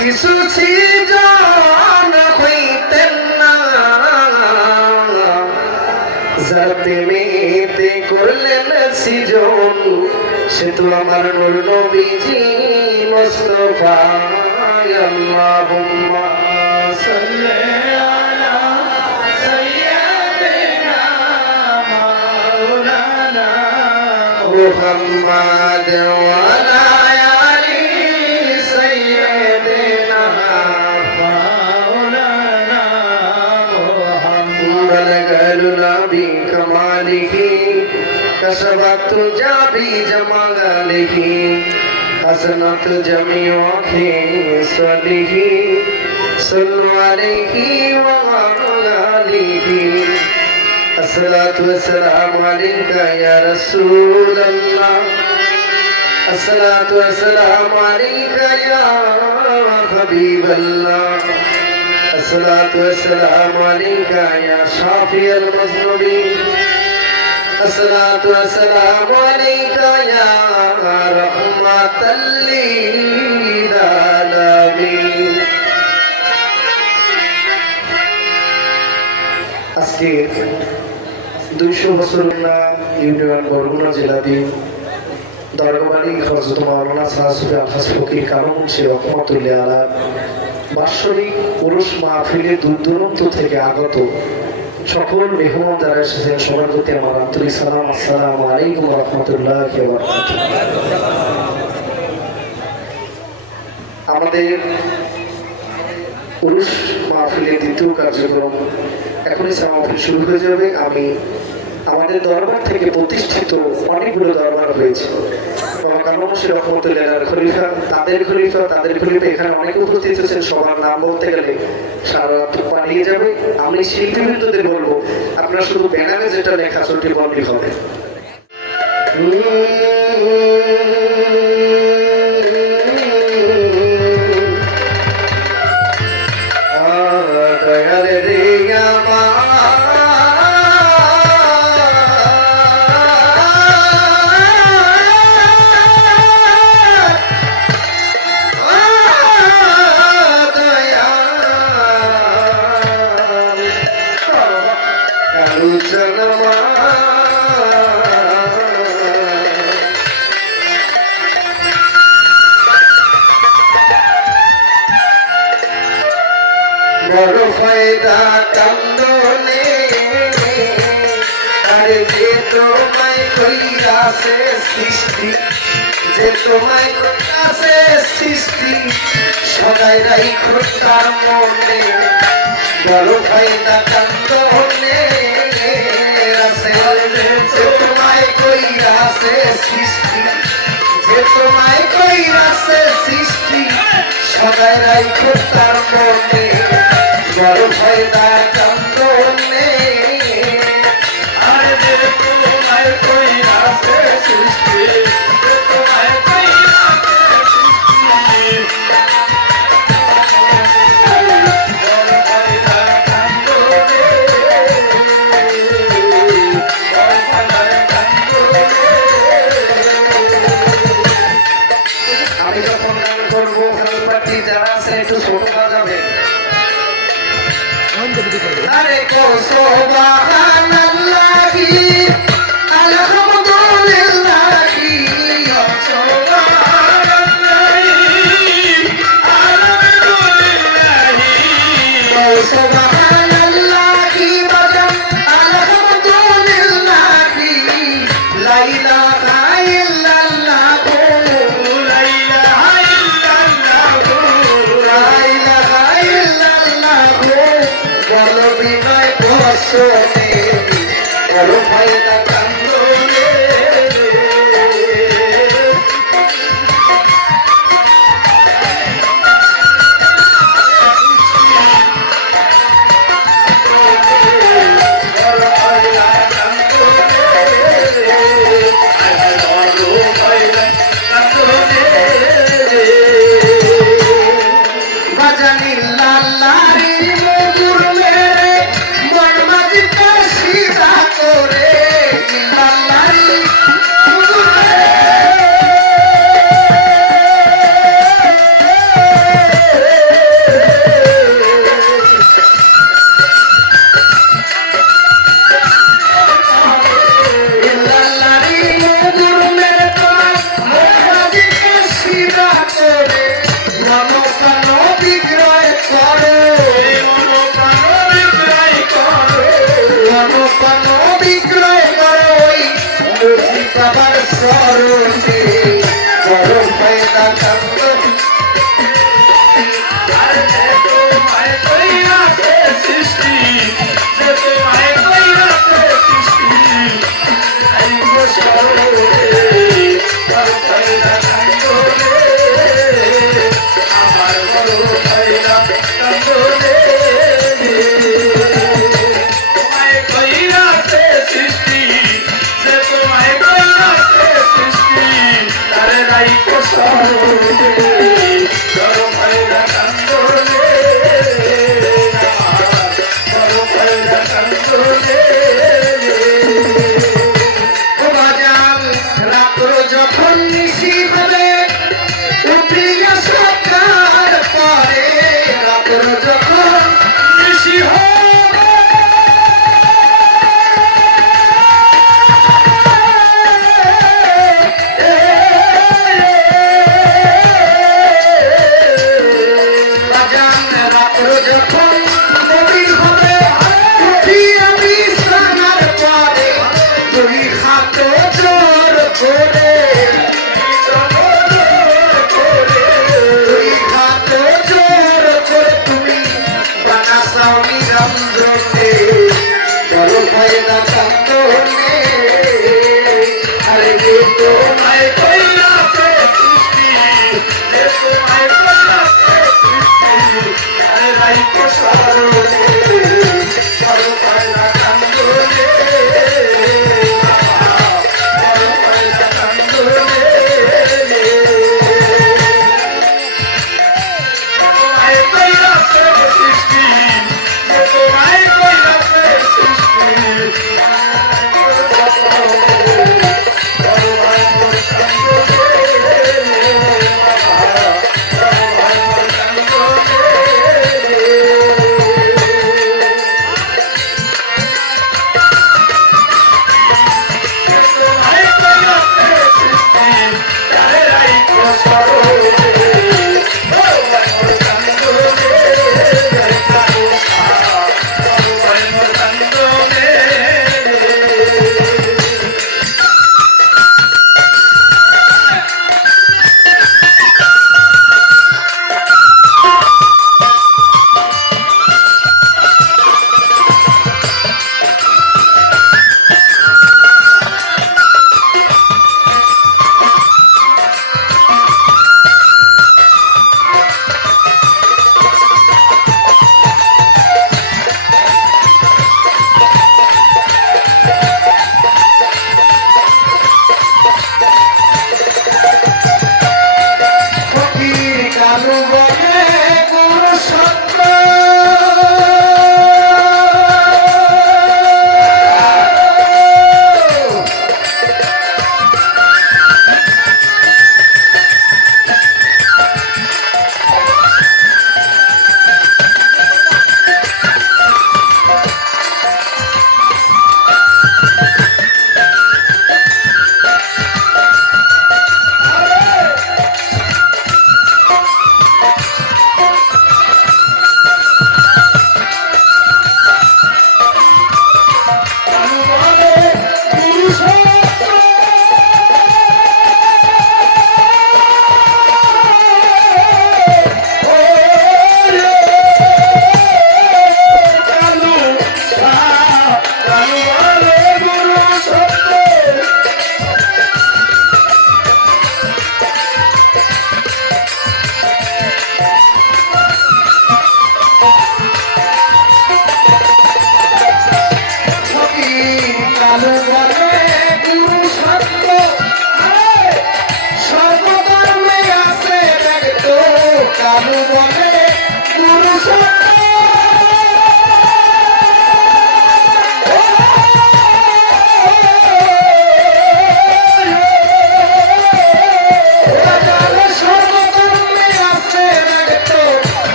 কিছু সৃজন হইতেন না, যার প্রেমেতে করলেন সৃজন সে তো আমার নূর নবীজি মুস্তাফা। আল্লাহুম্মা সাল্লি আলা সাইয়্যিদিনা মাওলানা মুহাম্মাদ ওয়া আলা আলি সাইয়্যিদিনা মাওলানা মুহাম্মাদ। বালাগাল নবী কামালিহি كشفت جابي جماله حسنت جميع خصاله صلوا عليه وعلى آله الصلاة والسلام عليك يا رسول الله الصلاة والسلام عليك يا حبيب الله الصلاة والسلام عليك يا شافي المذنبين الصلاة والسلام عليك يا رحمة للعالمين। আজকে 200 বছর ইউনিয়ন বরগুনা জেলাধীন দরগাবাড়ি হযরত মাওলানা সাহেব আলহাজ ফকির কারমুন্সি রহমাতুল্লাহ আলাইহি বাৎসরিক উরুস মাহফিলে দূর দূরান্ত থেকে আগত সকল মেহমান যারা এসেছেন সবার প্রতি আমার আন্তরিক সালাম। আসসালামু আলাইকুম ওয়া রাহমাতুল্লাহি ওয়া বারাকাতুহু। আমাদের উরুস মাহফিলের দ্বিতীয় কার্যক্রম এখনই মাহফিল শুরু হয়ে যাবে। আমি আমাদের দরবার থেকে প্রতিষ্ঠিত অনেকগুলো দরবার হয়েছে, বাবা কারমুন্সি রহমাতুল্লাহ খলিফা, তাদের খলিফা এখানে অনেক উপস্থিত হয়েছেন। সবার নাম বলতে গেলে সারা রাত পালিয়ে যাবে। আমি শিল্পীবৃন্দদের বলবো আপনারা শুধু ব্যানারে যেটা লেখা সেটি বললেই হবে। বড় ফায়দা কান্দনে আরে যে তোমায় কইরাছে সৃষ্টি, যে তোমায় কইরাছে সৃষ্টি সদাই রাইখো তার মনে। বড় ফায়দা কান্দনে আছে যে তোমায় কইরাছে সৃষ্টি, যে তোমায় কইরাছে সৃষ্টি সদাই রাইখো তার মনে। বড় ফায়দা কান্দনে আরে যে তোমায় কইরাছে সৃষ্টি, যে তোমায় কইরাছে সৃষ্টি বড় ফায়দা কান্দনে, বড় ফায়দা কান্দনে। আমি যখন গান করবো পার্টি যারা আছেন একটু ছোট বাজাবে। আরে কো সুবহানাল্লাহি আলহামদুলিল্লাহি সুবহানাল্লাহি আলহামদুলিল্লাহি সুবহানাল্লাহি বাজান আলহামদুলিল্লাহি লা ইলাহা ইল্লাল্লাহ লা ইলাহা ইল্লাল্লাহ লা ইলাহা ইল্লাল্লাহ বলো বিনয় বসনে বড় ফায়দা কান্দনে। বাজানি লাল্লারি মধুর মেরে মন মাঝি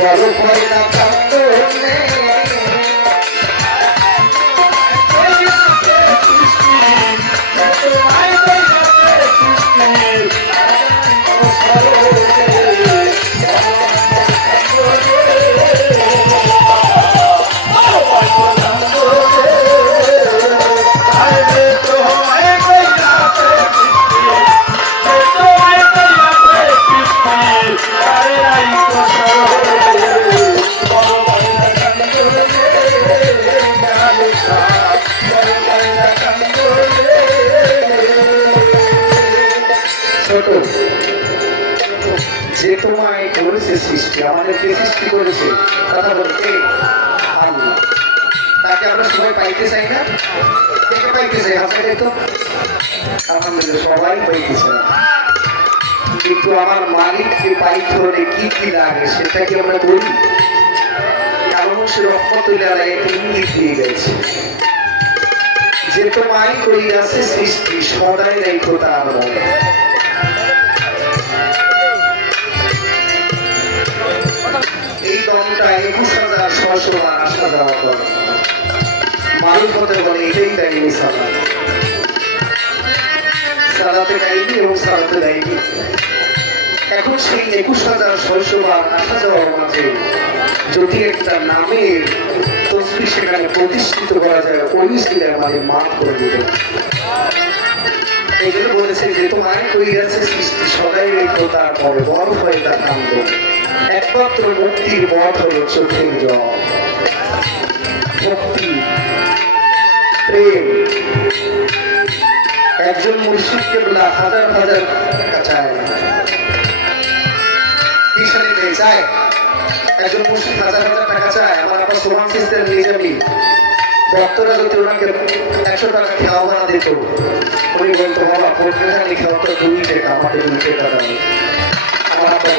বড় পয়লা কান্দনে করেছে সৃষ্টি, আমাদেরকে সৃষ্টি করেছে, কথা বলতে আল্লাহ। তাকে আমরা সবাই পাইতে চাই না? কে পাইতে চাই? আপনাদের তো আলহামদুলিল্লাহ সবাই পাইতে চাই, কিন্তু আমার মালিককে পাইতে হলে কি কি লাগে সেটা কি আমরা বলি? কালমুশি রহমতুল্লাহ আলাইহি ইঙ্গিত দিয়ে গেছে যে তোমায় করিয়াছে সৃষ্টি সদাই রেখো তার মনে। এই দমটা ২১,৬০০ বার আসা যাওয়া করে, মানুষ হতে বলে এটাই দেয়নি সালাত, সালাতে গাইবি এবং সালাতে গাইবি। এখন সেই ২১,৬০০ বার আসা যাওয়ার মাঝে যদি একটা নামের তসবিহ সেখানে প্রতিষ্ঠিত করা যায়, ওই সিলের আমাদের মাফ করে দিবে। এই জন্য বলেছে যে তোমায় করিয়াছে সৃষ্টি সদাই রেখো তার পরে, বড় হয়ে তার কান্দ, একমাত্র মুক্তির পথ হলো চোখের জল। ভক্তি, প্রেম। একজন মুর্শিদকে বলা হাজার হাজার টাকা চায় না, কিসানি নেই চায়। একজন মুর্শিদ হাজার হাজার টাকা চায়। আমার আপনার সোহান সিস্টেম নিয়ে যাবি, ভক্তরা যদি ওনাকে ১০০ টাকা খাওয়া বানা দিত, উনি বলতো বাবা প্রত্যেকখানি খাওয়া তো ২ টাকা, আমাকে ২ টাকা দাও। আমার আপনার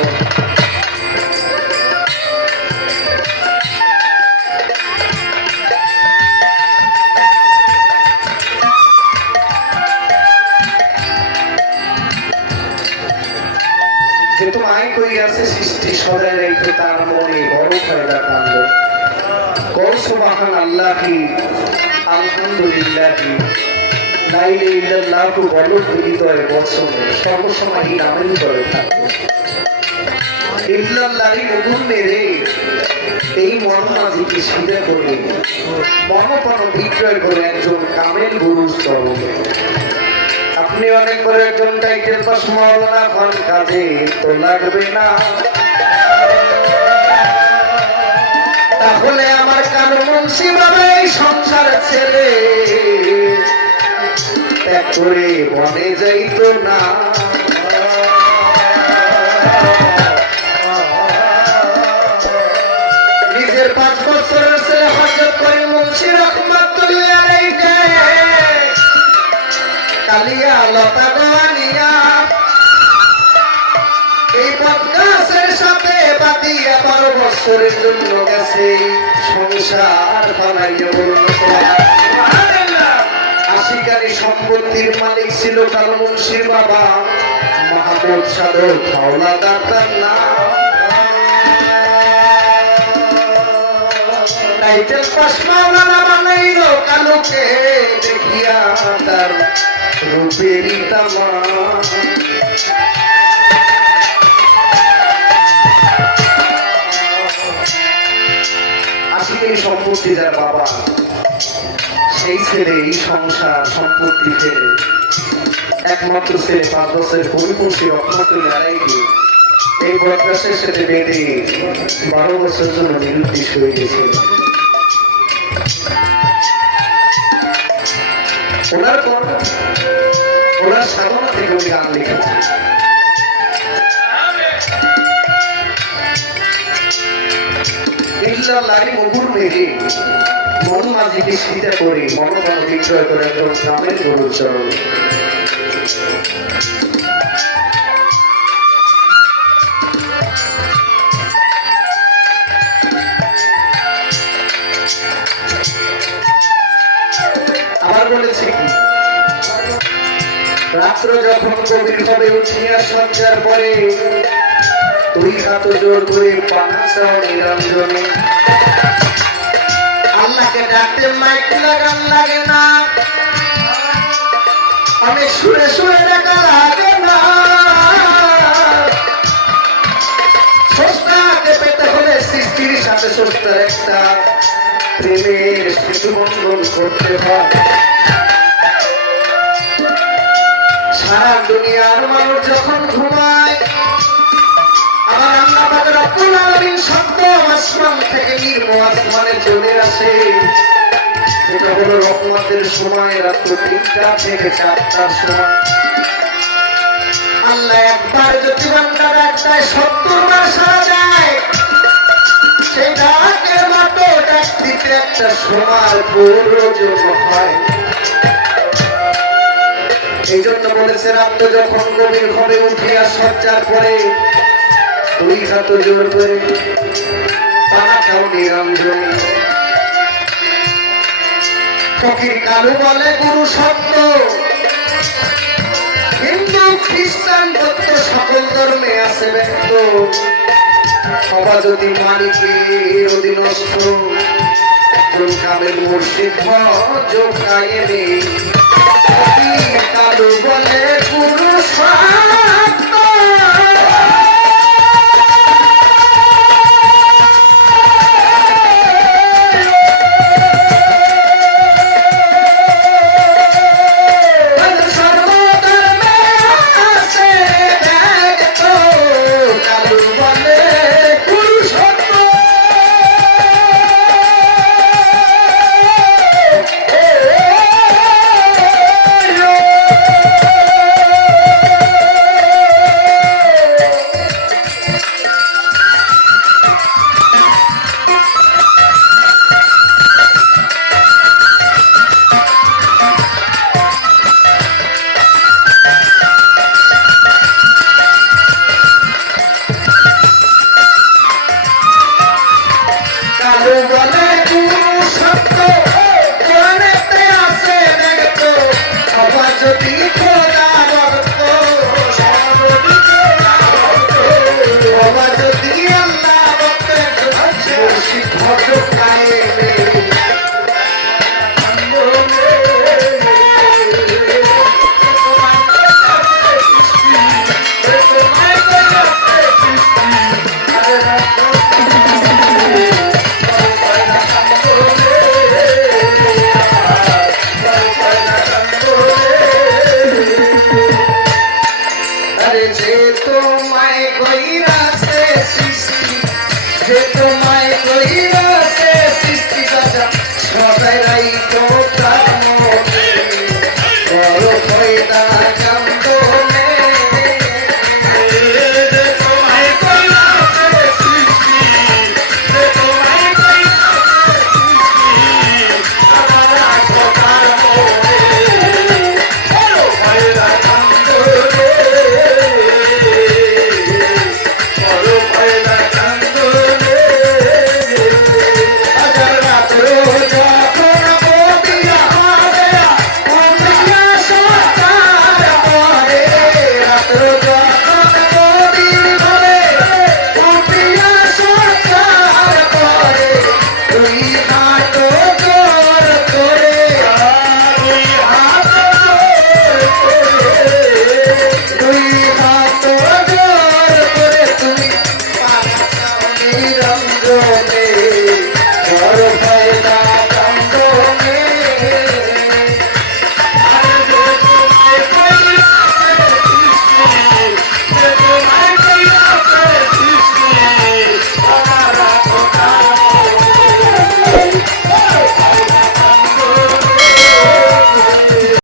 যে তোমায় করিয়াছে সৃষ্টি সদাই রেখো তার মনে, বড় ফায়দা কান্দ। কল সুবহানাল্লাহি আলহামদুলিল্লাহি লা ইলাহা ইল্লাল্লাহু বলো হৃদয় বচনে, সর্বসময় নামেই করে থাকো। ইল্লাল্লাহি নগুন মেরে এই মন মাঝিকে সিধে করে, মনপণ বিক্রয় করে একজন কামেল গুরুর চরণে। আপনি অনেক বড় একজন টাইটেল পাস মাওলানা খান, কাজে তো লাগবে না, তাহলে আমার কানো মুন্সি বাবা এই সংসার ছেড়ে ত্যাগ করে বনে যাইতো না। নিজের ৫ বছরের ছেলে হযরত করিম মুন্সি রহমাতুল্লাহ আলাইহি কালিয়া লতা গোয়ালিয়া এই বদগাছের সাথে বাদিয়া ১২ বছরের জন্য গেছে সংসার বানাইয়া। বলুন সুবহানাল্লাহ। আশিকানি সম্পত্তির মালিক ছিল কালো মুন্সির বাবা মাহমুদ সাদর হাওলাদার তার নাম। টাইটেল পাস মাওলানা বানাইলো কালোকে দেখিয়া তার রূপেরই তামাম। আশিকের সম্পত্তি যার বাবা, সেই ছেলে এই সংসার সম্পত্তি ফেলে একমাত্র ছেলে ৫ বছরের পরিপূর্ষী রহমতুল্লাহ আলাইহি এই বদগাছের সাথে বেঁধে ১২ বছরের জন্য নিরুদ্দেশ হয়ে গেছিল। ওনার পর ওনার সাধনা থেকে উনি গান লিখেছেন। ইল্লাল্লাহি মগুর মেরে মন মাঝিকে সিধা করে, মনপ্রাণ বিক্রয় করে একজন গ্রামের গরুর চরণে। আবার বলেছে কি, রাত্র যখন গভীর হবে উঠিয়া সজ্জার পরে, ২ হাত জোর করে পানা চাও নিরঞ্জনে। আল্লাহকে ডাকতে মাইক লাগান লাগে না, অনেক সুরে সুরে ডাকা লাগে না। স্রষ্টাকে পেতে হলে সৃষ্টির সাথে স্রষ্টার একটা প্রেমের সেতু বন্ধন করতে হয়। সারা দুনিয়ার মানুষ যখন ঘুমায়, আমার আল্লাহ পাক রব্বুল আলামিন সপ্তম আসমান থেকে নিম্ন আসমানে চলে আসে, যেটা হলো রহমতের সময়, রাত্র ৩টা থেকে ৪টার সময়। আল্লাহ একবার যদি বান্দা ডাক দেয় 70 বার সাড়া দেয়, সেই ডাকের মতো ডাক দিতে একটা সময় প্রয়োজন হয়। এই জন্য বলেছে রাত্র যখন গভীর হবে উঠিয়া শয্যার পরে 2 হাত জোর করে তারা খাও নিরঞ্জনী। ফকির কালু বলে গুরু সত্য, হিন্দু খ্রিস্টান বৌদ্ধ সকল ধর্মে আছে ব্যক্ত। সবা যদি মালিকের অধীনস্থ, যোগ কামের মুর্শিদ যোগ কায়েমে। ফকির কালু বলে গুরু সত্য, যদি